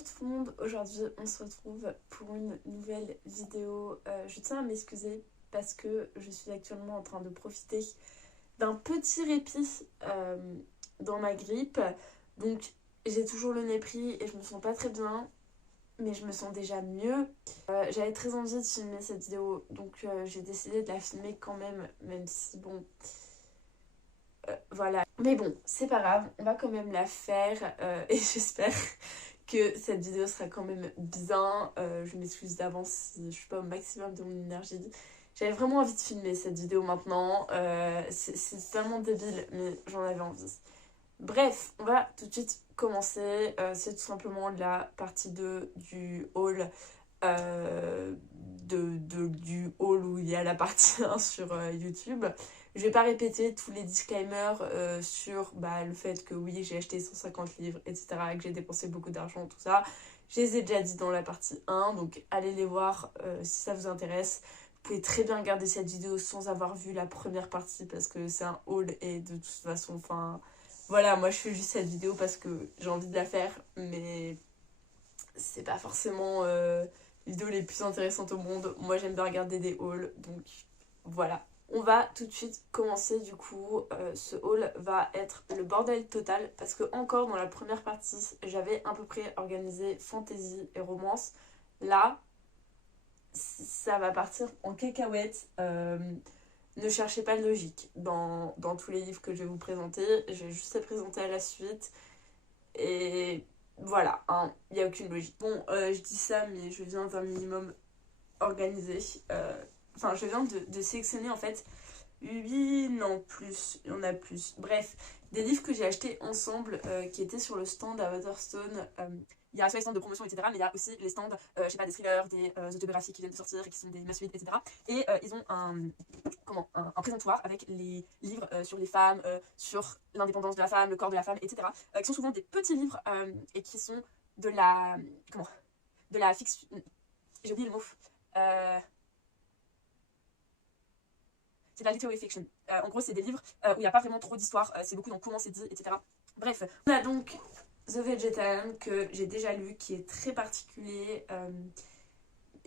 Bonjour tout le monde, aujourd'hui on se retrouve pour une nouvelle vidéo. Je tiens à m'excuser parce que je suis actuellement en train de profiter d'un petit répit dans ma grippe. Donc j'ai toujours le nez pris et je me sens pas très bien, mais je me sens déjà mieux. J'avais très envie de filmer cette vidéo, donc j'ai décidé de la filmer quand même, même si bon... voilà. Mais bon, c'est pas grave, on va quand même la faire et j'espère que cette vidéo sera quand même bien. Je m'excuse d'avance si je suis pas au maximum de mon énergie. J'avais vraiment envie de filmer cette vidéo maintenant. C'est tellement débile, mais j'en avais envie. Bref, on va tout de suite commencer. C'est tout simplement la partie 2 du haul. Du haul où il y a la partie 1 sur YouTube. Je vais pas répéter tous les disclaimers sur le fait que oui, j'ai acheté 150 livres, etc., et que j'ai dépensé beaucoup d'argent, tout ça. Je les ai déjà dit dans la partie 1, donc allez les voir si ça vous intéresse. Vous pouvez très bien regarder cette vidéo sans avoir vu la première partie parce que c'est un haul et de toute façon, enfin... Voilà, moi je fais juste cette vidéo parce que j'ai envie de la faire, mais c'est pas forcément les vidéos les plus intéressantes au monde. Moi j'aime bien regarder des hauls, donc voilà. On va tout de suite commencer du coup. Ce haul va être le bordel total parce que encore dans la première partie, j'avais à peu près organisé fantasy et romance. Là, ça va partir en cacahuète. Ne cherchez pas de logique dans tous les livres que je vais vous présenter. Je vais juste les présenter à la suite. Et voilà, hein, il n'y a aucune logique. Bon, je dis ça, mais je viens d'un minimum organisé. Enfin, je viens de sélectionner en fait 8, non plus, il y en a plus. Bref, des livres que j'ai achetés ensemble qui étaient sur le stand à Waterstone. Il y a soit les stands de promotion, etc., mais il y a aussi les stands, je sais pas, des thrillers, des autobiographies qui viennent de sortir et qui sont des must-read, etc. Et ils ont un présentoir avec les livres sur les femmes, sur l'indépendance de la femme, le corps de la femme, etc. Qui sont souvent des petits livres et qui sont de la... Comment De la fiction... J'ai oublié le mot. C'est de la literary fiction. En gros, c'est des livres où il n'y a pas vraiment trop d'histoire, c'est beaucoup dans comment c'est dit, etc. Bref, on a donc The Vegetarian que j'ai déjà lu, qui est très particulier.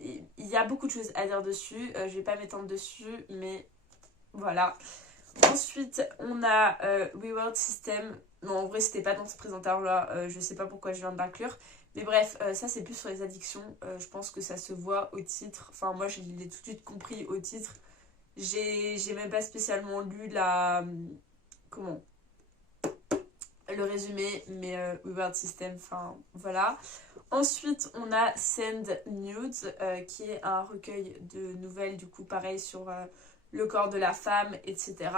Il y a beaucoup de choses à dire dessus, je vais pas m'étendre dessus, mais voilà. Ensuite, on a Reward System. Non, en vrai, c'était pas dans ce présenteur-là, je sais pas pourquoi je viens de l'inclure. Mais bref, ça c'est plus sur les addictions. Je pense que ça se voit au titre. Enfin, moi, je l'ai tout de suite compris au titre. J'ai même pas spécialement lu comment le résumé, mais Reward System, enfin voilà. Ensuite, on a Send Nudes, qui est un recueil de nouvelles, du coup, pareil, sur le corps de la femme, etc.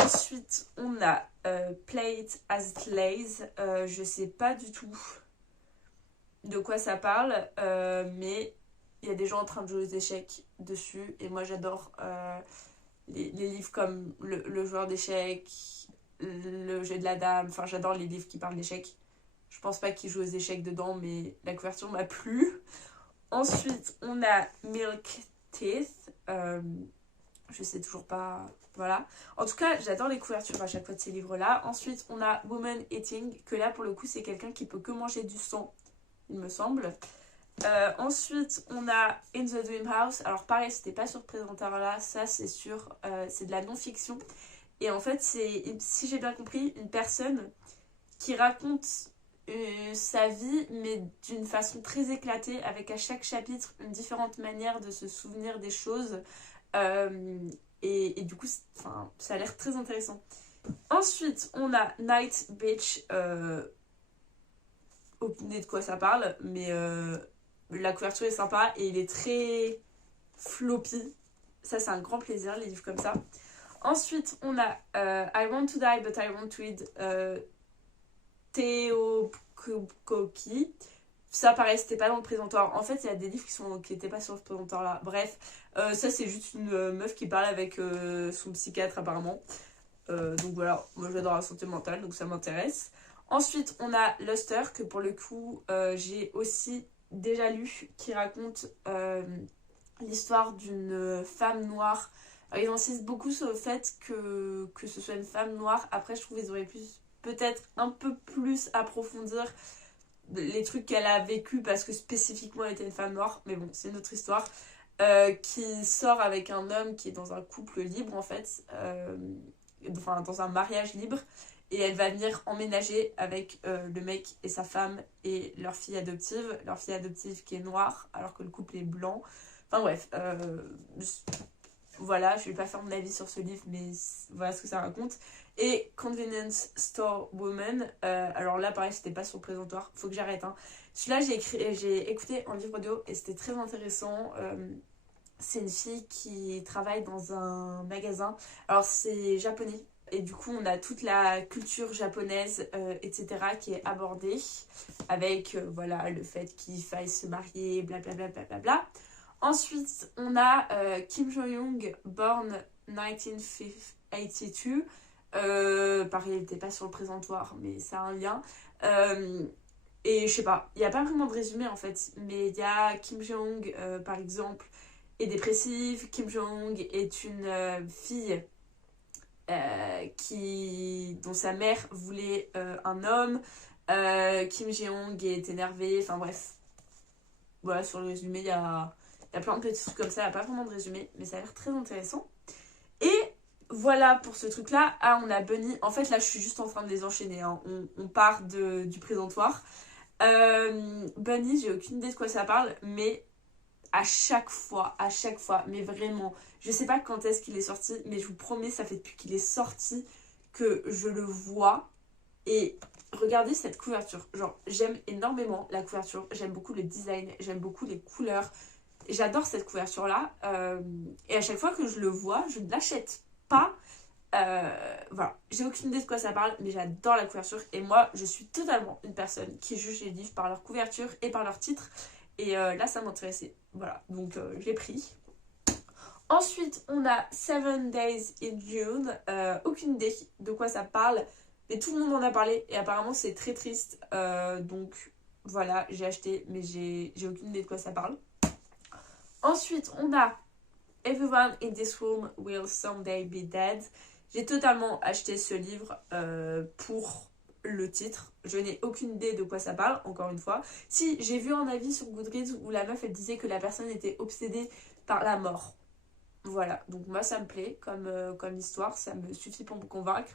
Ensuite, on a Play It As It Lays. Je sais pas du tout de quoi ça parle, mais il y a des gens en train de jouer aux échecs dessus, et moi j'adore les livres comme le joueur d'échecs, le jeu de la dame, enfin j'adore les livres qui parlent d'échecs. Je pense pas qu'ils jouent aux échecs dedans, mais la couverture m'a plu. Ensuite, on a Milk Teeth. Je sais toujours pas. Voilà. En tout cas, j'adore les couvertures à chaque fois de ces livres-là. Ensuite, on a Woman Eating, que là, pour le coup, c'est quelqu'un qui peut que manger du sang, il me semble. Ensuite, on a In the Dream House. Alors, pareil, c'était pas sur ce présenteur-là. Ça, c'est sur. C'est de la non-fiction. Et en fait, c'est, si j'ai bien compris, une personne qui raconte sa vie, mais d'une façon très éclatée, avec à chaque chapitre une différente manière de se souvenir des choses. Euh, et du coup, ça a l'air très intéressant. Ensuite, on a Night Beach. Aucune idée de quoi ça parle, mais la couverture est sympa et il est très floppy. Ça, c'est un grand plaisir, les livres comme ça. Ensuite, on a I Want to Die But I Want to Read Théo Koki. Ça, pareil, c'était pas dans le présentoir. En fait, il y a des livres qui étaient pas sur ce présentoir-là. Bref, ça, c'est juste une meuf qui parle avec son psychiatre, apparemment. Donc voilà, moi j'adore la santé mentale, donc ça m'intéresse. Ensuite, on a Luster, que pour le coup, j'ai aussi déjà lu, qui raconte l'histoire d'une femme noire. Alors, ils insistent beaucoup sur le fait que ce soit une femme noire. Après, je trouve qu'ils auraient pu peut-être un peu plus approfondir les trucs qu'elle a vécu parce que spécifiquement elle était une femme noire, mais bon, c'est une autre histoire. Qui sort avec un homme qui est dans un couple libre en fait, enfin dans un mariage libre, et elle va venir emménager avec le mec et sa femme et leur fille adoptive qui est noire alors que le couple est blanc. Enfin bref, voilà, je vais pas faire mon avis sur ce livre, mais voilà ce que ça raconte. Et Convenience Store Woman, alors là pareil, c'était pas sur le présentoir, faut que j'arrête. Hein. Celui-là, j'ai écouté en livre audio et c'était très intéressant. C'est une fille qui travaille dans un magasin. Alors c'est japonais. Et du coup, on a toute la culture japonaise, etc., qui est abordée. Avec, voilà, le fait qu'il faille se marier, blablabla. Bla, bla, bla, bla. Ensuite, on a Kim Jong-un, born 1982. Pareil, il n'était pas sur le présentoir, mais ça a un lien. Et je sais pas, il n'y a pas vraiment de résumé en fait. Mais il y a Kim Jong, par exemple, est dépressive. Kim Jong est une fille dont sa mère voulait un homme. Kim Jong est énervé. Enfin bref, voilà, sur le résumé, il y a plein de petits trucs comme ça. Il n'y a pas vraiment de résumé, mais ça a l'air très intéressant. Et voilà pour ce truc-là. Ah, on a Bunny. En fait, là, je suis juste en train de les enchaîner. Hein. On part du présentoir. Bunny, j'ai aucune idée de quoi ça parle, mais à chaque fois, mais vraiment, je sais pas quand est-ce qu'il est sorti, mais je vous promets, ça fait depuis qu'il est sorti que je le vois. Et regardez cette couverture, genre j'aime énormément la couverture, j'aime beaucoup le design, j'aime beaucoup les couleurs, j'adore cette couverture là, et à chaque fois que je le vois, je ne l'achète pas. Voilà, j'ai aucune idée de quoi ça parle, mais j'adore la couverture. Et moi, je suis totalement une personne qui juge les livres par leur couverture et par leur titre. Et là, ça m'intéressait. Voilà, donc je l'ai pris. Ensuite, on a 7 Days in June. Aucune idée de quoi ça parle, mais tout le monde en a parlé. Et apparemment, c'est très triste. Donc voilà, j'ai acheté, mais j'ai aucune idée de quoi ça parle. Ensuite, on a Everyone in this room will someday be dead. J'ai totalement acheté ce livre pour le titre. Je n'ai aucune idée de quoi ça parle, encore une fois. Si, j'ai vu un avis sur Goodreads où la meuf, elle disait que la personne était obsédée par la mort. Voilà, donc moi, ça me plaît comme histoire. Ça me suffit pour me convaincre.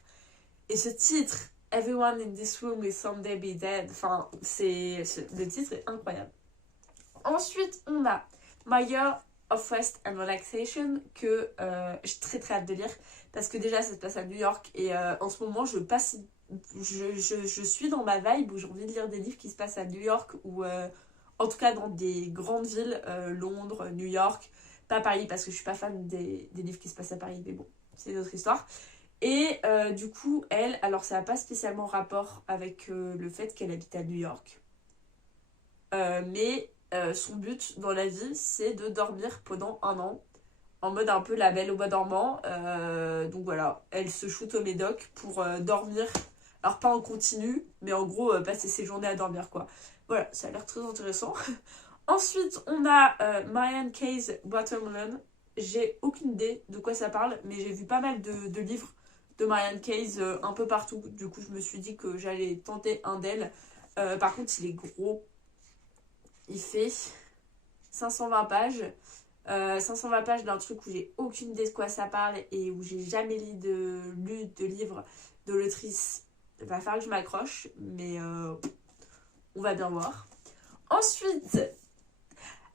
Et ce titre, Everyone in this room will someday be dead, enfin, le titre est incroyable. Ensuite, on a My Year of Rest and Relaxation que j'ai très très hâte de lire parce que déjà ça se passe à New York et en ce moment je suis dans ma vibe où j'ai envie de lire des livres qui se passent à New York ou en tout cas dans des grandes villes, Londres, New York, pas Paris parce que je suis pas fan des livres qui se passent à Paris, mais bon, c'est une autre histoire. Et du coup, elle, alors ça n'a pas spécialement rapport avec le fait qu'elle habite à New York, mais son but dans la vie, c'est de dormir pendant 1 an, en mode un peu la Belle au bois dormant. Donc voilà, elle se shoot au médoc pour dormir, alors pas en continu, mais en gros passer ses journées à dormir quoi. Voilà, ça a l'air très intéressant. Ensuite, on a Marianne Kay's Watermelon. J'ai aucune idée de quoi ça parle, mais j'ai vu pas mal de livres de Marianne Kay's un peu partout. Du coup, je me suis dit que j'allais tenter un d'elles. Par contre, il est gros. Il fait 520 pages. 520 pages d'un truc où j'ai aucune idée de quoi ça parle et où j'ai jamais lu de livre de l'autrice. Il va falloir que je m'accroche, mais on va bien voir. Ensuite,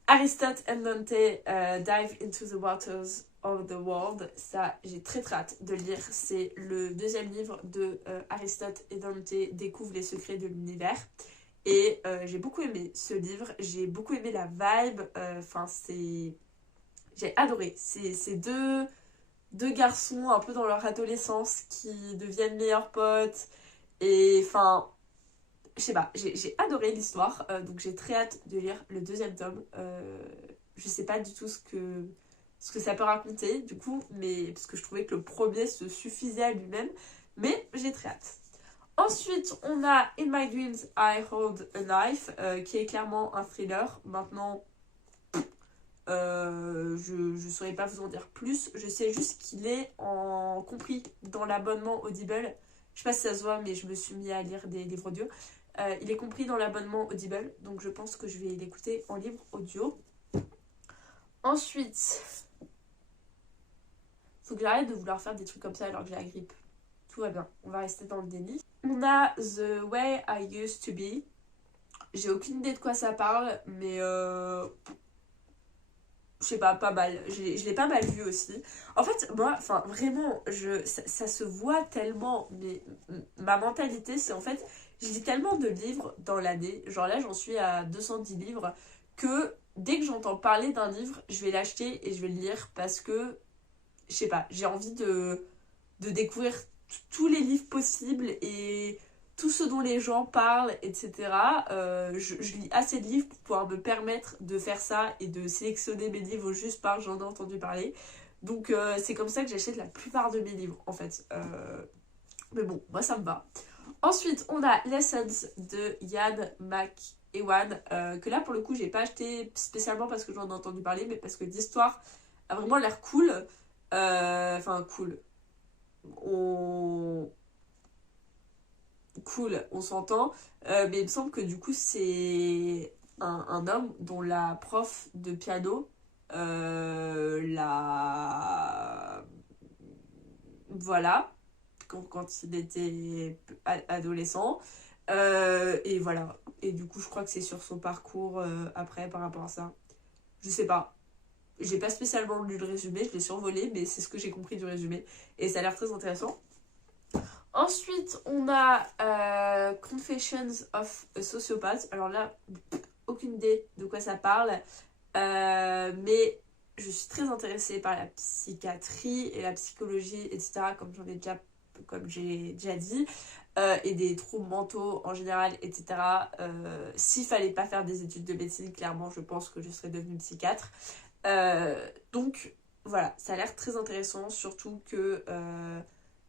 Aristote and Dante Dive into the Waters of the World. Ça, j'ai très très hâte de lire. C'est le deuxième livre de Aristote et Dante découvrent les secrets de l'univers. Et j'ai beaucoup aimé ce livre. J'ai beaucoup aimé la vibe. Enfin, j'ai adoré. C'est deux garçons un peu dans leur adolescence qui deviennent meilleurs potes. Et enfin, je sais pas, j'ai adoré l'histoire, donc j'ai très hâte de lire le deuxième tome. Je sais pas du tout ce que ça peut raconter, du coup, mais parce que je trouvais que le premier se suffisait à lui-même, mais j'ai très hâte. Ensuite, on a In My Dreams, I Hold a Knife, qui est clairement un thriller. Maintenant, je saurais pas vous en dire plus. Je sais juste qu'il est compris dans l'abonnement Audible. Je sais pas si ça se voit, mais je me suis mis à lire des livres audio. Il est compris dans l'abonnement Audible, donc je pense que je vais l'écouter en livre audio. Ensuite, faut que j'arrête de vouloir faire des trucs comme ça alors que j'ai la grippe. Tout va bien, on va rester dans le déni. On a The Way I Used to Be. J'ai aucune idée de quoi ça parle, mais je sais pas mal. Je l'ai pas mal vu aussi. En fait, moi, enfin, vraiment, ça se voit tellement, mais ma mentalité, c'est en fait, je lis tellement de livres dans l'année, genre là, j'en suis à 210 livres, que dès que j'entends parler d'un livre, je vais l'acheter et je vais le lire parce que, je sais pas, j'ai envie de découvrir tous les livres possibles et tout ce dont les gens parlent, etc. Je lis assez de livres pour pouvoir me permettre de faire ça et de sélectionner mes livres juste par j'en ai entendu parler. Donc c'est comme ça que j'achète la plupart de mes livres en fait. Mais bon, moi ça me va. Ensuite, on a Lessons de Yann McEwan, que là pour le coup j'ai pas acheté spécialement parce que j'en ai entendu parler, mais parce que l'histoire a vraiment l'air cool. Enfin cool. On cool, on s'entend. Mais il me semble que du coup, c'est un homme dont la prof de piano, la... Voilà, quand il était adolescent. Et voilà. Et du coup, je crois que c'est sur son parcours après par rapport à ça. Je sais pas. J'ai pas spécialement lu le résumé, je l'ai survolé, mais c'est ce que j'ai compris du résumé. Et ça a l'air très intéressant. Ensuite, on a Confessions of a Sociopath. Alors là, aucune idée de quoi ça parle. Mais je suis très intéressée par la psychiatrie et la psychologie, etc. Comme j'ai déjà dit. Et des troubles mentaux en général, etc. S'il fallait pas faire des études de médecine, clairement, je pense que je serais devenue psychiatre. Donc, voilà, ça a l'air très intéressant, surtout que...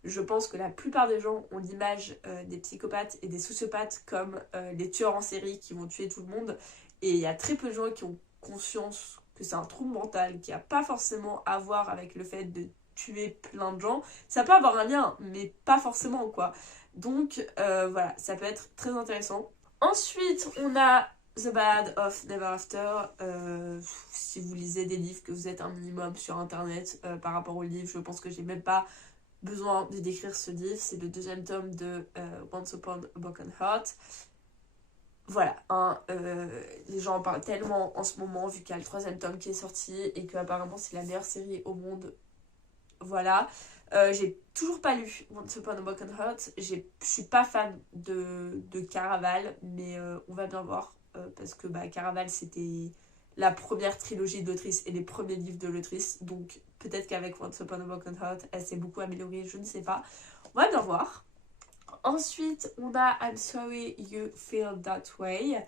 je pense que la plupart des gens ont l'image des psychopathes et des sociopathes comme les tueurs en série qui vont tuer tout le monde. Et il y a très peu de gens qui ont conscience que c'est un trouble mental qui n'a pas forcément à voir avec le fait de tuer plein de gens. Ça peut avoir un lien, mais pas forcément, quoi. Donc, voilà, ça peut être très intéressant. Ensuite, on a The Bad of Never After. Si vous lisez des livres, que vous êtes un minimum sur Internet par rapport aux livres, je pense que j'ai même pas besoin de décrire ce livre. C'est le deuxième tome de Once Upon a Broken Heart. Voilà, hein, les gens en parlent tellement en ce moment vu qu'il y a le troisième tome qui est sorti et que apparemment c'est la meilleure série au monde. Voilà. J'ai toujours pas lu Once Upon a Broken Heart. Je suis pas fan de Caraval, mais on va bien voir. Parce que Caraval c'était la première trilogie de l'autrice et les premiers livres de l'autrice. Donc peut-être qu'avec Once Upon a Broken Heart, elle s'est beaucoup améliorée, je ne sais pas. On va bien voir. Ensuite, on a I'm Sorry You Feel That Way.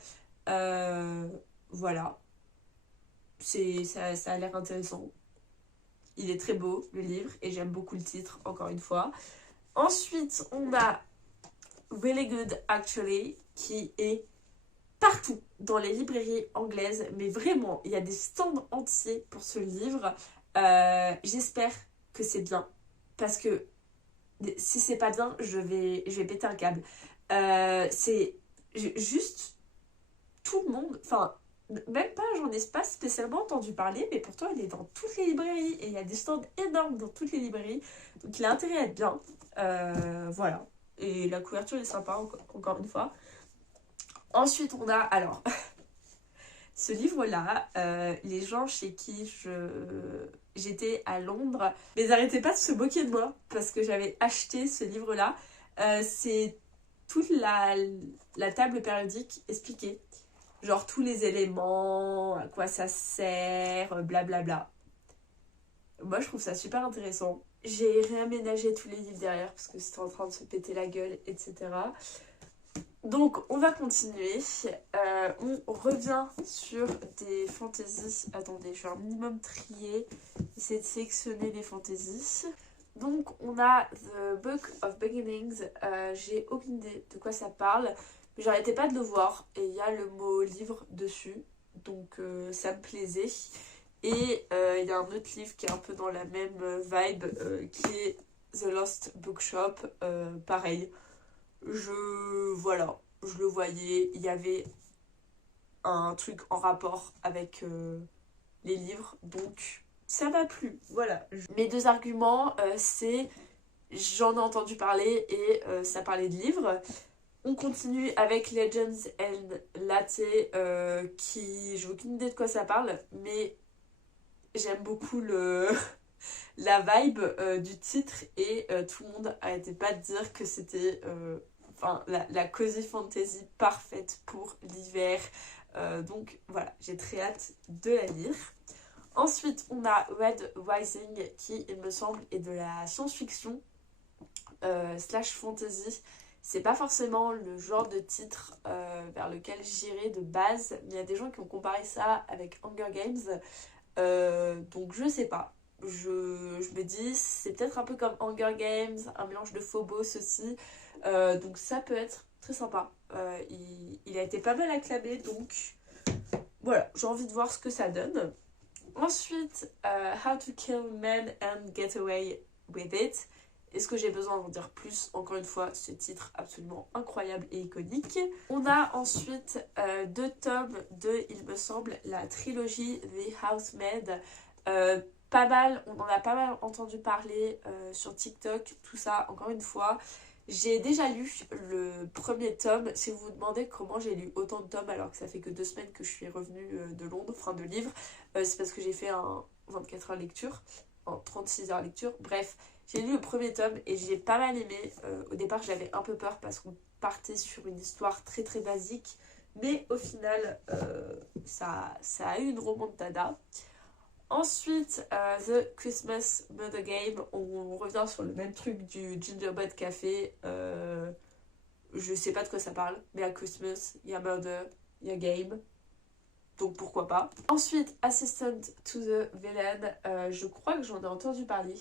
Voilà. Ça a l'air intéressant. Il est très beau, le livre, et j'aime beaucoup le titre, encore une fois. Ensuite, on a Really Good Actually, qui est partout dans les librairies anglaises, mais vraiment, il y a des stands entiers pour ce livre. J'espère que c'est bien, parce que si c'est pas bien, je vais péter un câble. C'est juste tout le monde, enfin, même pas, j'en ai pas spécialement entendu parler, mais pourtant il est dans toutes les librairies et il y a des stands énormes dans toutes les librairies, donc il a intérêt à être bien. Voilà. Et la couverture est sympa, encore une fois. Ensuite, on a, alors, ce livre-là, les gens chez qui j'étais à Londres, mais ils n'arrêtaient pas de se moquer de moi parce que j'avais acheté ce livre-là. C'est toute la table périodique expliquée. Genre tous les éléments, à quoi ça sert, blablabla. Moi, je trouve ça super intéressant. J'ai réaménagé tous les livres derrière parce que c'était en train de se péter la gueule, etc. Donc, on va continuer. On revient sur des fantaisies. Attendez, je vais un minimum trier, essayer de sélectionner les fantaisies. Donc, on a The Book of Beginnings. J'ai aucune idée de quoi ça parle. J'arrêtais pas de le voir et il y a le mot livre dessus. Donc, ça me plaisait. Et il y a un autre livre qui est un peu dans la même vibe qui est The Lost Bookshop. Pareil. Voilà. je le voyais, il y avait un truc en rapport avec les livres, donc ça m'a plu. Voilà. Mes deux arguments, c'est j'en ai entendu parler et ça parlait de livres. On continue avec Legends and Latte, qui j'ai aucune idée de quoi ça parle, mais j'aime beaucoup la vibe du titre et tout le monde arrêtait pas de dire que c'était la cozy fantasy parfaite pour l'hiver. Donc voilà, j'ai très hâte de la lire. Ensuite, on a Red Rising qui, il me semble, est de la science-fiction slash fantasy. C'est pas forcément le genre de titre vers lequel j'irais de base, mais il y a des gens qui ont comparé ça avec Hunger Games, donc je sais pas. Je me dis, c'est peut-être un peu comme Hunger Games, un mélange de Phobos aussi, donc ça peut être très sympa. Il a été pas mal acclamé, donc voilà, j'ai envie de voir ce que ça donne. Ensuite, How to Kill Men and Get Away with It. Est-ce que j'ai besoin d'en dire plus? Encore une fois, ce titre absolument incroyable et iconique. On a ensuite 2 tomes de, il me semble, la trilogie The Housemaid. Pas mal, on en a pas mal entendu parler sur TikTok, tout ça, encore une fois. J'ai déjà lu le premier tome. Si vous vous demandez comment j'ai lu autant de tomes alors que ça fait que 2 semaines que je suis revenue de Londres, de livres, c'est parce que j'ai fait un 24 heures lecture, en 36 heures lecture, bref. J'ai lu le premier tome et j'ai pas mal aimé. Au départ, j'avais un peu peur parce qu'on partait sur une histoire très très basique. Mais au final, ça a eu une remontada. Ensuite, The Christmas Murder Game. On revient sur le même truc du Gingerbread Café. Je sais pas de quoi ça parle, mais à Christmas, il y a Murder, il y a Game. Donc pourquoi pas. Ensuite, Assistant to the Villain, je crois que j'en ai entendu parler,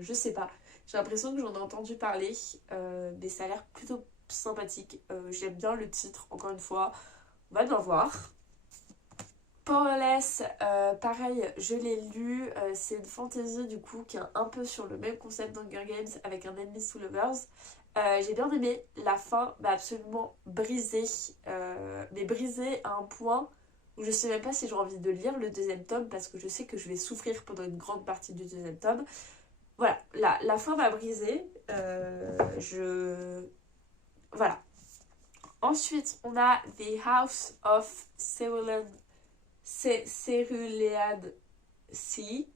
je sais pas, j'ai l'impression que j'en ai entendu parler, mais ça a l'air plutôt sympathique. J'aime bien le titre, encore une fois, on va bien voir. Powerless, pareil, je l'ai lu, c'est une fantasy du coup qui est un peu sur le même concept d'Hunger Games avec un Enemies to Lovers. J'ai bien aimé, la fin m'a absolument brisée, mais brisée à un point où je sais même pas si j'ai envie de lire le 2e tome parce que je sais que je vais souffrir pendant une grande partie du 2e tome. Voilà, la fin m'a brisée, voilà. Ensuite, on a The House of Cerulean Sea.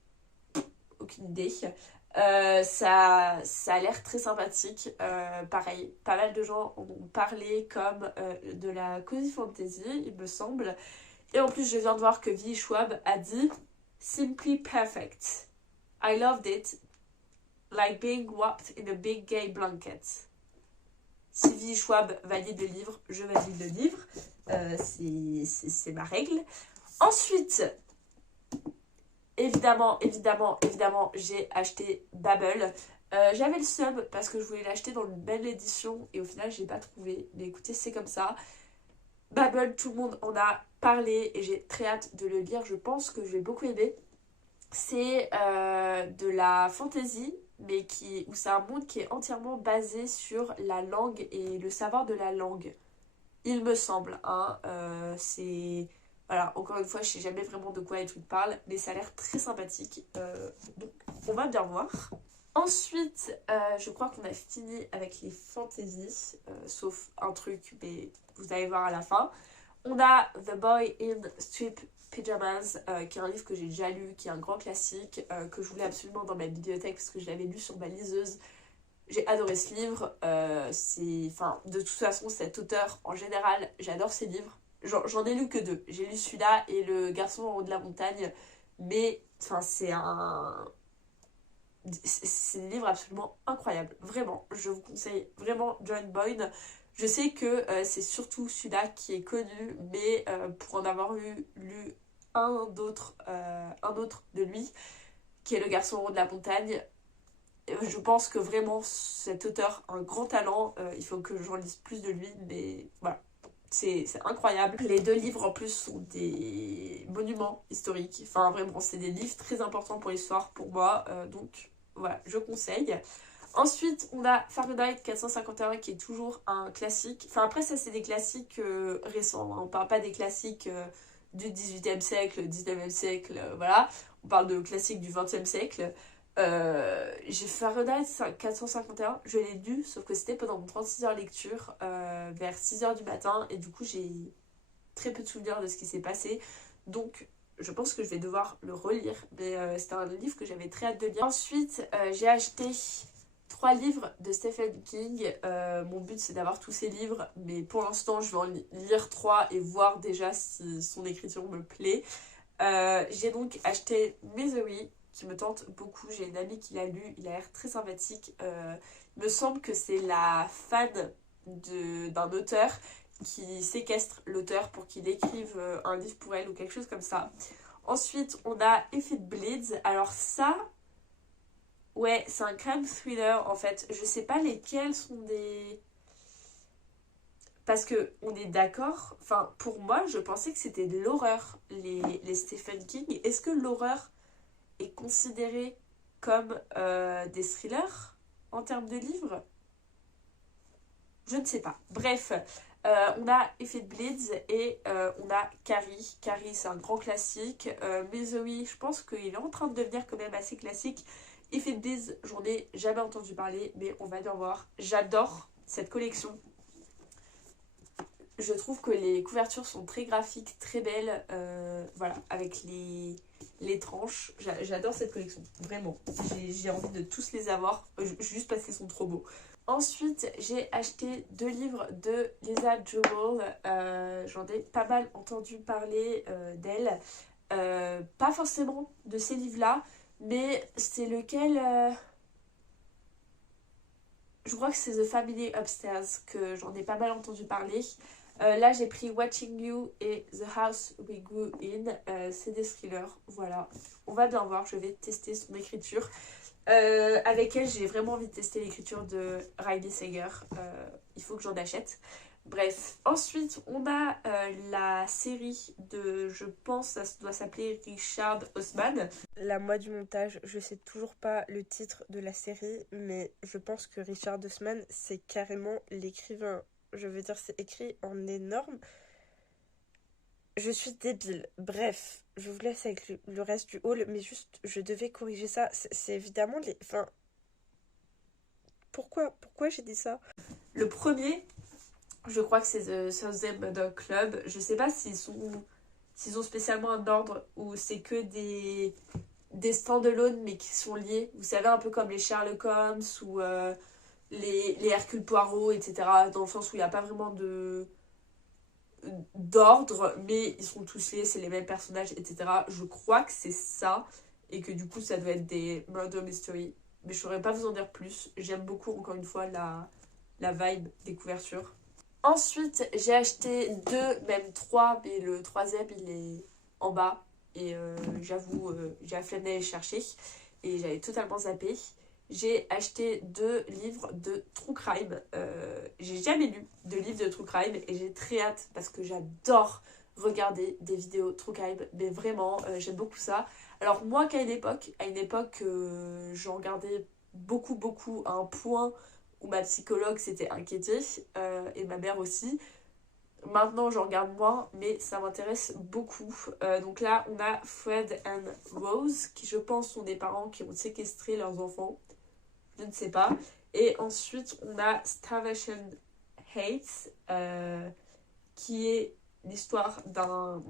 Aucune idée. Ça a l'air très sympathique. Pareil, pas mal de gens en ont parlé comme de la cozy fantasy, il me semble. Et en plus, je viens de voir que V. Schwab a dit Simply perfect. I loved it. Like being wrapped in a big gay blanket. Si V. Schwab valide le livre, je valide le livre. C'est ma règle. Ensuite, évidemment, j'ai acheté Babel. J'avais le seum parce que je voulais l'acheter dans une belle édition et au final, je l'ai pas trouvé. Mais écoutez, c'est comme ça. Babel, tout le monde en a parlé et j'ai très hâte de le lire. Je pense que je vais beaucoup aimer. C'est de la fantasy, mais où c'est un monde qui est entièrement basé sur la langue et le savoir de la langue. Il me semble, hein. C'est... Voilà, encore une fois, je sais jamais vraiment de quoi les trucs parlent, mais ça a l'air très sympathique. Donc, on va bien voir. Ensuite, je crois qu'on a fini avec les fantaisies, sauf un truc, mais vous allez voir à la fin. On a The Boy in Striped Pyjamas, qui est un livre que j'ai déjà lu, qui est un grand classique, que je voulais absolument dans ma bibliothèque parce que je l'avais lu sur ma liseuse. J'ai adoré ce livre. De toute façon, cet auteur, en général, j'adore ses livres. J'en ai lu que 2. J'ai lu celui-là et Le Garçon en haut de la montagne. Mais c'est un livre absolument incroyable. Vraiment, je vous conseille vraiment John Boyne. Je sais que c'est surtout celui-là qui est connu, mais pour en avoir lu un autre de lui, qui est Le Garçon en haut de la montagne, je pense que vraiment cet auteur a un grand talent. Il faut que j'en lise plus de lui, mais voilà. C'est incroyable. Les 2 livres en plus sont des monuments historiques. Enfin vraiment, c'est des livres très importants pour l'histoire pour moi. Donc voilà, je conseille. Ensuite, on a Fahrenheit 451 qui est toujours un classique. Enfin, après, ça, c'est des classiques récents, hein. On parle pas des classiques du 18e siècle, 19e siècle, voilà. On parle de classiques du 20e siècle. J'ai Fahrenheit 451, je l'ai lu, sauf que c'était pendant mon 36 heures lecture, vers 6 heures du matin, et du coup, j'ai très peu de souvenirs de ce qui s'est passé. Donc, je pense que je vais devoir le relire, mais c'était un livre que j'avais très hâte de lire. Ensuite, j'ai acheté 3 livres de Stephen King. Mon but, c'est d'avoir tous ces livres, mais pour l'instant, je vais en lire 3 et voir déjà si son écriture me plaît. J'ai donc acheté Misery, qui me tente beaucoup. J'ai une amie qui l'a lu, il a l'air très sympathique. Il me semble que c'est la fan d'un auteur qui séquestre l'auteur pour qu'il écrive un livre pour elle ou quelque chose comme ça. Ensuite, on a If It Bleeds. Alors ça, ouais, c'est un crime thriller en fait. Je sais pas lesquels sont des... Parce que on est d'accord, enfin pour moi je pensais que c'était de l'horreur, les Stephen King. Est-ce que l'horreur est considérée comme des thrillers en termes de livres? Je ne sais pas. Bref, on a If It Bleeds et on a Carrie. Carrie, c'est un grand classique. Misery, je pense qu'il est en train de devenir quand même assez classique. If It Bleeds, j'en ai jamais entendu parler, mais on va bien voir. J'adore cette collection. Je trouve que les couvertures sont très graphiques, très belles. Voilà, avec les tranches. J'adore cette collection, vraiment. J'ai envie de tous les avoir, juste parce qu'ils sont trop beaux. Ensuite, j'ai acheté 2 livres de Lisa Jewell. J'en ai pas mal entendu parler d'elle. Pas forcément de ces livres-là, mais c'est lequel je crois que c'est The Family Upstairs, que j'en ai pas mal entendu parler. Là, j'ai pris Watching You et The House We Grew In. C'est des thrillers, voilà. On va bien voir, je vais tester son écriture. Avec elle, j'ai vraiment envie de tester l'écriture de Riley Sager. Il faut que j'en achète. Bref, ensuite, on a la série de, je pense, ça doit s'appeler Richard Osman. La moi du montage, je sais toujours pas le titre de la série, mais je pense que Richard Osman, c'est carrément l'écrivain. Je veux dire, c'est écrit en énorme. Je suis débile. Bref, je vous laisse avec le reste du haul, mais juste, je devais corriger ça. C'est évidemment les... Enfin, pourquoi j'ai dit ça? Le premier, je crois que c'est The Thursday Murder Club. Je sais pas s'ils ont spécialement un ordre ou c'est que des stand-alone mais qui sont liés. Vous savez, un peu comme les Sherlock Holmes ou les Hercule Poirot, etc. Dans le sens où il n'y a pas vraiment d'ordre, mais ils sont tous liés, c'est les mêmes personnages, etc. Je crois que c'est ça, et que du coup ça doit être des murder mystery. Mais je saurais pas vous en dire plus. J'aime beaucoup, encore une fois, la vibe des couvertures. Ensuite, j'ai acheté 2, même 3, mais le troisième il est en bas. Et j'avoue, j'ai la flemme d'aller chercher. Et j'avais totalement zappé. J'ai acheté 2 livres de True Crime. J'ai jamais lu de livres de True Crime et j'ai très hâte parce que j'adore regarder des vidéos True Crime. Mais vraiment, j'aime beaucoup ça. Alors moi qu'à une époque, j'en regardais beaucoup à un point où ma psychologue s'était inquiétée et ma mère aussi. Maintenant, j'en regarde moins, mais ça m'intéresse beaucoup. Donc là, on a Fred and Rose, qui je pense sont des parents qui ont séquestré leurs enfants. Je ne sais pas. Et ensuite, on a Starvation Hates, qui est l'histoire d'un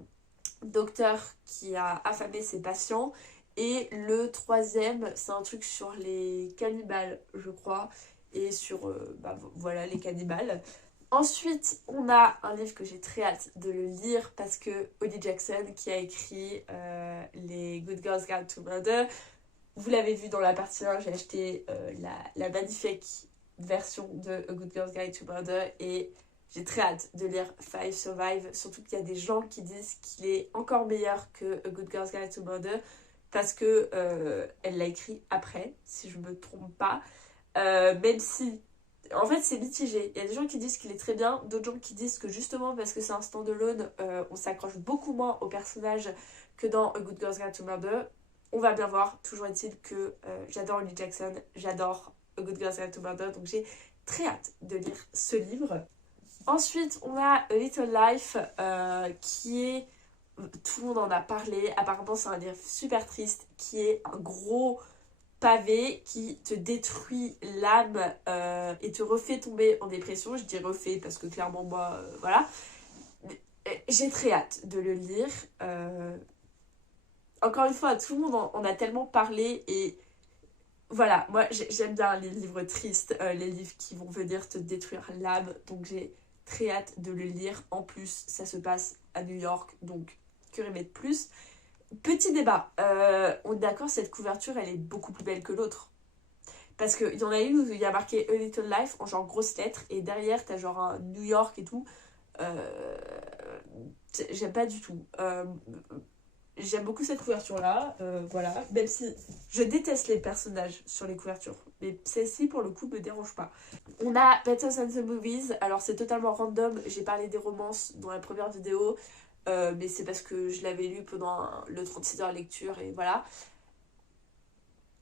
docteur qui a affamé ses patients. Et le troisième, c'est un truc sur les cannibales, je crois. Et sur, voilà, les cannibales. Ensuite, on a un livre que j'ai très hâte de le lire parce que Holly Jackson, qui a écrit les Good Girls Guide to Murder, vous l'avez vu dans la partie 1, j'ai acheté la magnifique version de A Good Girl's Guide to Murder et j'ai très hâte de lire Five Survive, surtout qu'il y a des gens qui disent qu'il est encore meilleur que A Good Girl's Guide to Murder parce que elle l'a écrit après, si je me trompe pas, même si en fait c'est mitigé. Il y a des gens qui disent qu'il est très bien, d'autres gens qui disent que justement parce que c'est un stand-alone, on s'accroche beaucoup moins au personnage que dans A Good Girl's Guide to Murder. On va bien voir. Toujours est-il que j'adore Holly Jackson, j'adore A Good Girls Guide to Murder, donc j'ai très hâte de lire ce livre. Ensuite, on a A Little Life, qui est... Tout le monde en a parlé, apparemment c'est un livre super triste, qui est un gros pavé qui te détruit l'âme et te refait tomber en dépression. Je dis refait parce que clairement moi, voilà. J'ai très hâte de le lire. Encore une fois, tout le monde en a tellement parlé et voilà, moi j'aime bien les livres tristes, les livres qui vont venir te détruire l'âme, donc j'ai très hâte de le lire. En plus, ça se passe à New York, donc que rêver de plus. Petit débat, on est d'accord, cette couverture elle est beaucoup plus belle que l'autre. Parce qu'il y en a une où il y a marqué A Little Life en genre grosses lettres et derrière t'as genre un New York et tout. J'aime pas du tout. J'aime beaucoup cette couverture-là, voilà. Même si je déteste les personnages sur les couvertures, mais celle-ci pour le coup me dérange pas. On a Better Than the Movies, alors c'est totalement random, j'ai parlé des romances dans la première vidéo, mais c'est parce que je l'avais lu pendant le 36 heures lecture et voilà.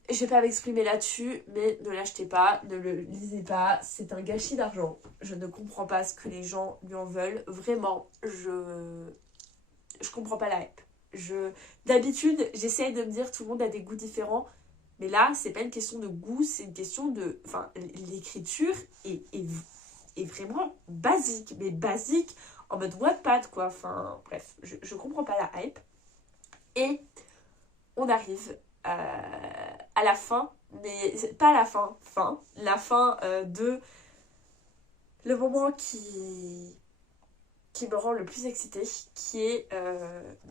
Je vais pas m'exprimer là-dessus, mais ne l'achetez pas, ne le lisez pas, c'est un gâchis d'argent. Je ne comprends pas ce que les gens lui en veulent, vraiment, je comprends pas la hype. D'habitude, j'essaye de me dire tout le monde a des goûts différents, mais là, c'est pas une question de goût, c'est une question de... Enfin, l'écriture est vraiment basique, mais basique en mode Wattpad, quoi. Enfin, bref, je comprends pas la hype. Et on arrive à la fin, mais pas la fin de le moment qui me rend le plus excitée, qui est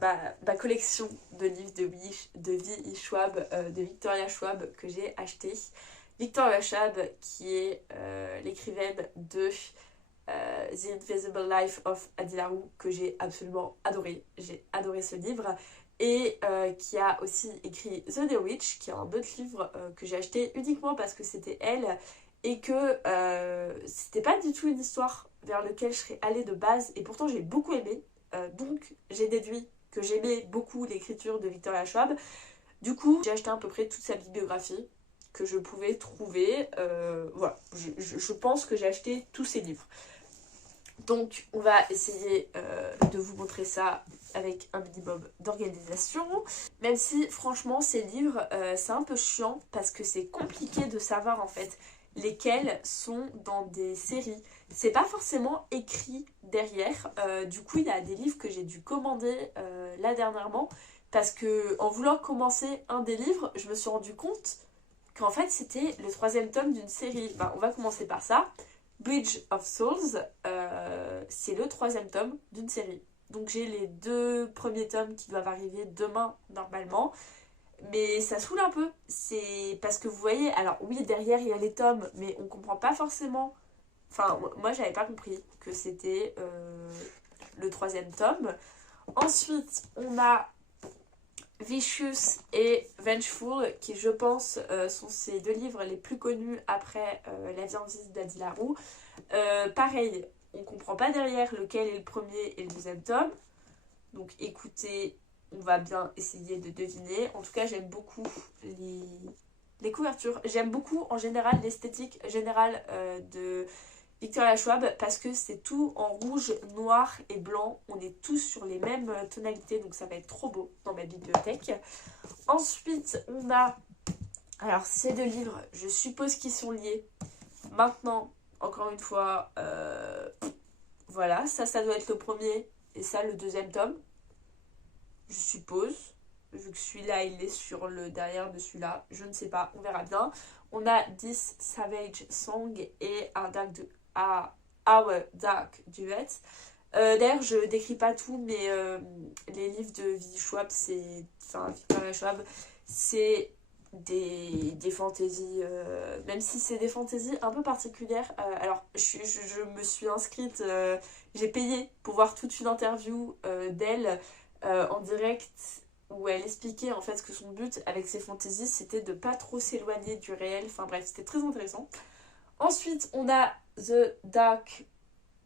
ma collection de livres de V.E. Schwab, de Victoria Schwab, que j'ai acheté. Victoria Schwab, qui est l'écrivaine de The Invisible Life of Adilaru, que j'ai absolument adoré. J'ai adoré ce livre. Et qui a aussi écrit The Dear Witch, qui est un autre livre que j'ai acheté uniquement parce que c'était elle et que c'était pas du tout une histoire vers laquelle je serais allée de base et pourtant j'ai beaucoup aimé. Donc j'ai déduit que j'aimais beaucoup l'écriture de Victoria Schwab. Du coup, j'ai acheté à peu près toute sa bibliographie que je pouvais trouver. Voilà, je pense que j'ai acheté tous ses livres. Donc on va essayer de vous montrer ça avec un minimum d'organisation. Même si franchement ces livres c'est un peu chiant parce que c'est compliqué de savoir en fait lesquels sont dans des séries. C'est pas forcément écrit derrière. Du coup il y a des livres que j'ai dû commander là dernièrement parce que en voulant commencer un des livres je me suis rendu compte qu'en fait c'était le 3e tome d'une série. Enfin, on va commencer par ça. Bridge of Souls, c'est le 3e tome d'une série. Donc j'ai les 2 premiers tomes qui doivent arriver demain normalement. Mais ça saoule un peu. C'est parce que vous voyez, alors oui, derrière il y a les tomes, mais on comprend pas forcément. Enfin, moi j'avais pas compris que c'était le 3e tome. Ensuite, on a Vicious et Vengeful, qui je pense sont ces 2 livres les plus connus après La vie invisible d'Adilaru. Pareil, on comprend pas derrière lequel est le premier et le 2e tome. Donc écoutez, on va bien essayer de deviner. En tout cas, j'aime beaucoup les couvertures. J'aime beaucoup en général l'esthétique générale de Victoria Schwab parce que c'est tout en rouge, noir et blanc. On est tous sur les mêmes tonalités, donc ça va être trop beau dans ma bibliothèque. Ensuite, on a... Alors, ces 2 livres, je suppose qu'ils sont liés. Maintenant, encore une fois, voilà, ça doit être le premier et ça le 2e tome. Je suppose. Vu que celui-là, il est sur le derrière de celui-là. Je ne sais pas, on verra bien. On a This Savage Song et Our Dark Duet. D'ailleurs, je décris pas tout, mais les livres de V. Schwab, Victoria Schwab, c'est des fantaisies, même si c'est des fantaisies un peu particulières. Alors, je me suis inscrite, j'ai payé pour voir toute une interview d'elle en direct où elle expliquait en fait que son but avec ses fantaisies c'était de pas trop s'éloigner du réel. Enfin bref, c'était très intéressant. Ensuite, on a The Dark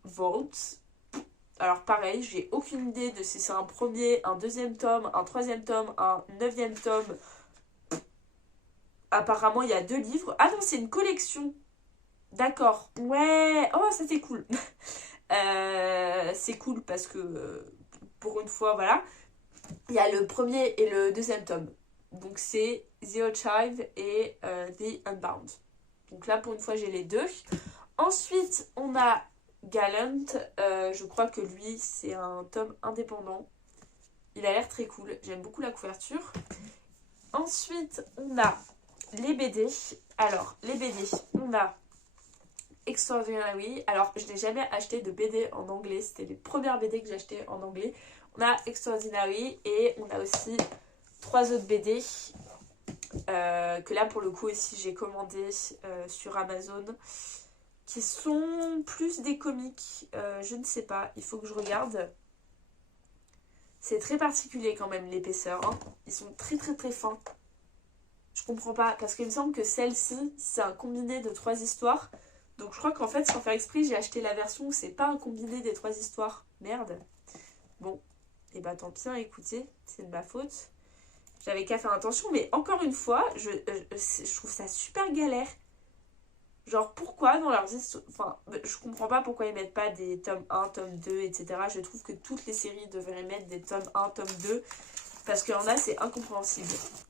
Vault. Alors pareil, j'ai aucune idée de si c'est un premier, un 2e tome, un 3e tome, un 9e tome. apparemment il y a 2 livres. Ah non, c'est une collection. D'accord. Ouais, oh ça c'est cool. C'est cool parce que pour une fois, voilà. Il y a le premier et le deuxième tome. Donc c'est The Archive et The Unbound. Donc là pour une fois j'ai les 2. Ensuite on a Gallant. Je crois que lui c'est un tome indépendant. Il a l'air très cool. J'aime beaucoup la couverture. Ensuite on a les BD. Alors les BD, on a Extraordinary. Alors je n'ai jamais acheté de BD en anglais. C'était les premières BD que j'ai achetées en anglais. On a Extraordinary et on a aussi 3 autres BD que là pour le coup aussi j'ai commandé sur Amazon qui sont plus des comics. Je ne sais pas, il faut que je regarde. C'est très particulier quand même l'épaisseur. Hein. Ils sont très très très fins. Je comprends pas parce qu'il me semble que celle-ci c'est un combiné de 3 histoires. Donc je crois qu'en fait sans faire exprès j'ai acheté la version où c'est pas un combiné des 3 histoires. Merde. Bon. Et bah tant pis, hein, écoutez, c'est de ma faute. J'avais qu'à faire attention, mais encore une fois, je trouve ça super galère. Genre, pourquoi dans leurs histoires... Enfin, je comprends pas pourquoi ils mettent pas des tomes 1, tome 2, etc. Je trouve que toutes les séries devraient mettre des tomes 1, tome 2. Parce qu'il y en a, c'est incompréhensible.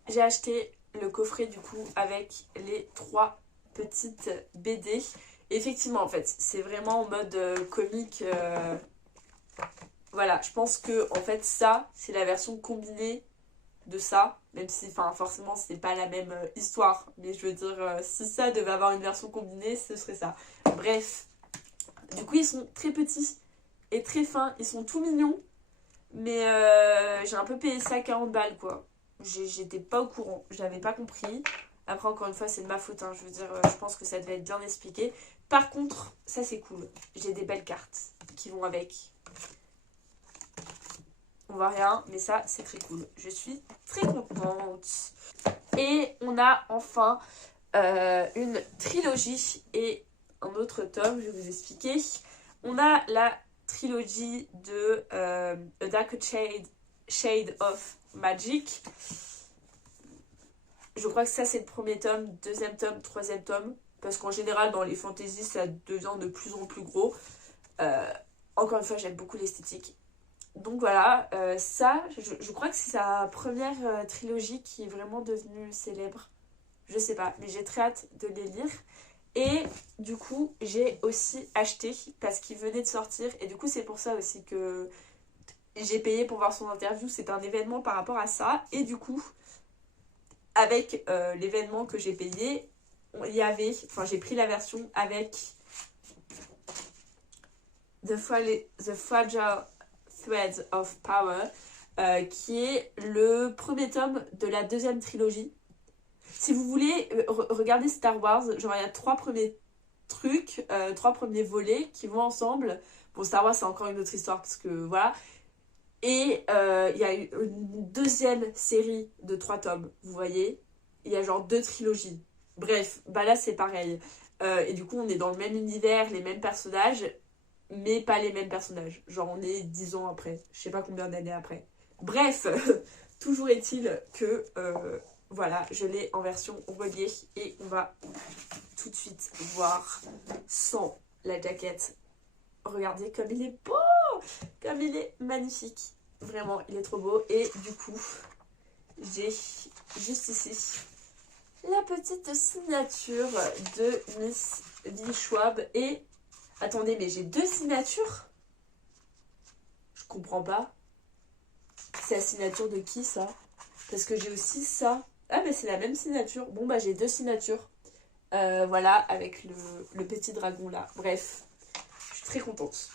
J'ai acheté le coffret, du coup, avec les 3 petites BD. Et effectivement, en fait, c'est vraiment en mode comique... Voilà, je pense que en fait ça, c'est la version combinée de ça, même si forcément c'est pas la même histoire, mais je veux dire si ça devait avoir une version combinée, ce serait ça. Bref, du coup ils sont très petits et très fins, ils sont tout mignons, mais j'ai un peu payé ça 40 balles quoi. J'étais pas au courant, j'avais pas compris. Après encore une fois c'est de ma faute, hein. Je veux dire je pense que ça devait être bien expliqué. Par contre, ça c'est cool, j'ai des belles cartes qui vont avec. On voit rien, mais ça, c'est très cool. Je suis très contente. Et on a enfin une trilogie et un autre tome, je vais vous expliquer. On a la trilogie de A Dark Shade of Magic. Je crois que ça, c'est le premier tome, deuxième tome, troisième tome. Parce qu'en général, dans les fantaisies, ça devient de plus en plus gros. Encore une fois, j'aime beaucoup l'esthétique. Donc voilà, ça, je crois que c'est sa première trilogie qui est vraiment devenue célèbre. Je sais pas, mais j'ai très hâte de les lire. Et du coup, j'ai aussi acheté parce qu'il venait de sortir. Et du coup, c'est pour ça aussi que j'ai payé pour voir son interview. C'est un événement par rapport à ça. Et du coup, avec l'événement que j'ai payé, il y avait... Enfin, j'ai pris la version avec The Fragile Threads of Power, qui est le premier tome de la deuxième trilogie. Si vous voulez regarder Star Wars, genre il y a 3 premiers trucs, 3 premiers volets qui vont ensemble. Bon, Star Wars c'est encore une autre histoire parce que voilà. Et il y a une deuxième série de 3 tomes, vous voyez. Il y a genre 2 trilogies. Bref, bah là c'est pareil. Et du coup on est dans le même univers, les mêmes personnages, mais pas les mêmes personnages. Genre on est 10 ans après, je sais pas combien d'années après. Bref, toujours est-il que voilà, je l'ai en version reliée et on va tout de suite voir sans la jaquette. Regardez comme il est beau, comme il est magnifique. Vraiment, il est trop beau. Et du coup, j'ai juste ici la petite signature de Miss V. Schwab. Et attendez, mais j'ai 2 signatures? Je comprends pas. C'est la signature de qui ça? Parce que j'ai aussi ça. Ah mais c'est la même signature. Bon bah j'ai 2 signatures. Voilà, avec le petit dragon là. Bref, je suis très contente.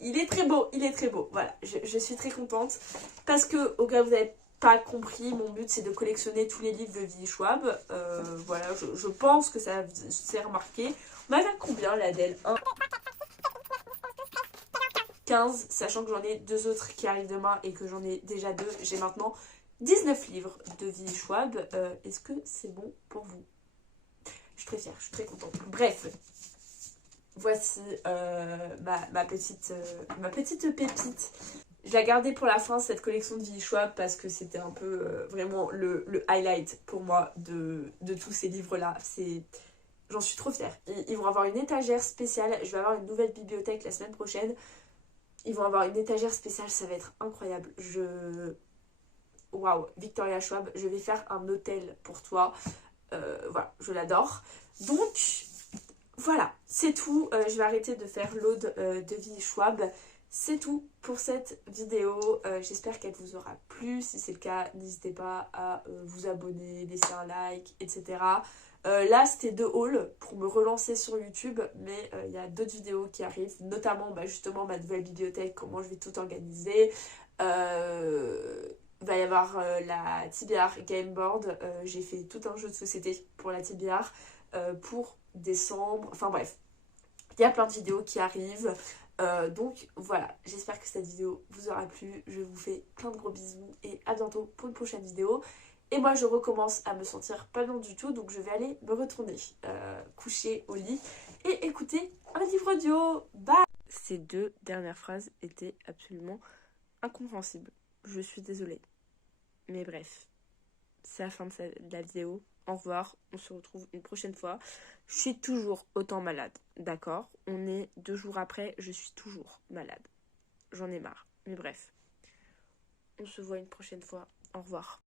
Il est très beau, il est très beau. Voilà, je suis très contente. Parce que, au cas où vous n'avez pas compris, mon but c'est de collectionner tous les livres de V. Schwab. Voilà, je pense que ça s'est remarqué. On avait combien l'Adèle 15, sachant que j'en ai 2 autres qui arrivent demain et que j'en ai déjà 2. J'ai maintenant 19 livres de V. Schwab. Est-ce que c'est bon pour vous? Je suis très fière, je suis très contente. Bref, voici ma petite pépite. Je l'ai gardée pour la fin, cette collection de Vie Schwab, parce que c'était un peu vraiment le highlight pour moi de tous ces livres-là. J'en suis trop fière. Ils vont avoir une étagère spéciale. Je vais avoir une nouvelle bibliothèque la semaine prochaine. Ils vont avoir une étagère spéciale, ça va être incroyable. Waouh, Victoria Schwab, je vais faire un hôtel pour toi. Voilà, je l'adore. Donc, voilà, c'est tout. Je vais arrêter de faire l'ode de Vie Schwab. C'est tout pour cette vidéo. J'espère qu'elle vous aura plu. Si c'est le cas, n'hésitez pas à vous abonner, laisser un like, etc. Là, c'était 2 hauls pour me relancer sur YouTube, mais il y a d'autres vidéos qui arrivent, notamment justement ma nouvelle bibliothèque, comment je vais tout organiser. Il va y avoir la TBR Game Board. J'ai fait tout un jeu de société pour la TBR pour décembre. Enfin bref, il y a plein de vidéos qui arrivent. Donc voilà, j'espère que cette vidéo vous aura plu. Je vous fais plein de gros bisous et à bientôt pour une prochaine vidéo. Et moi je recommence à me sentir pas bien du tout, donc je vais aller me retourner coucher au lit et écouter un livre audio. Bye. Ces 2 dernières phrases étaient absolument incompréhensibles. Je suis désolée. Mais bref, c'est la fin de la vidéo. Au revoir, on se retrouve une prochaine fois. Je suis toujours autant malade, d'accord? On est 2 jours après, je suis toujours malade. J'en ai marre. Mais bref, on se voit une prochaine fois. Au revoir.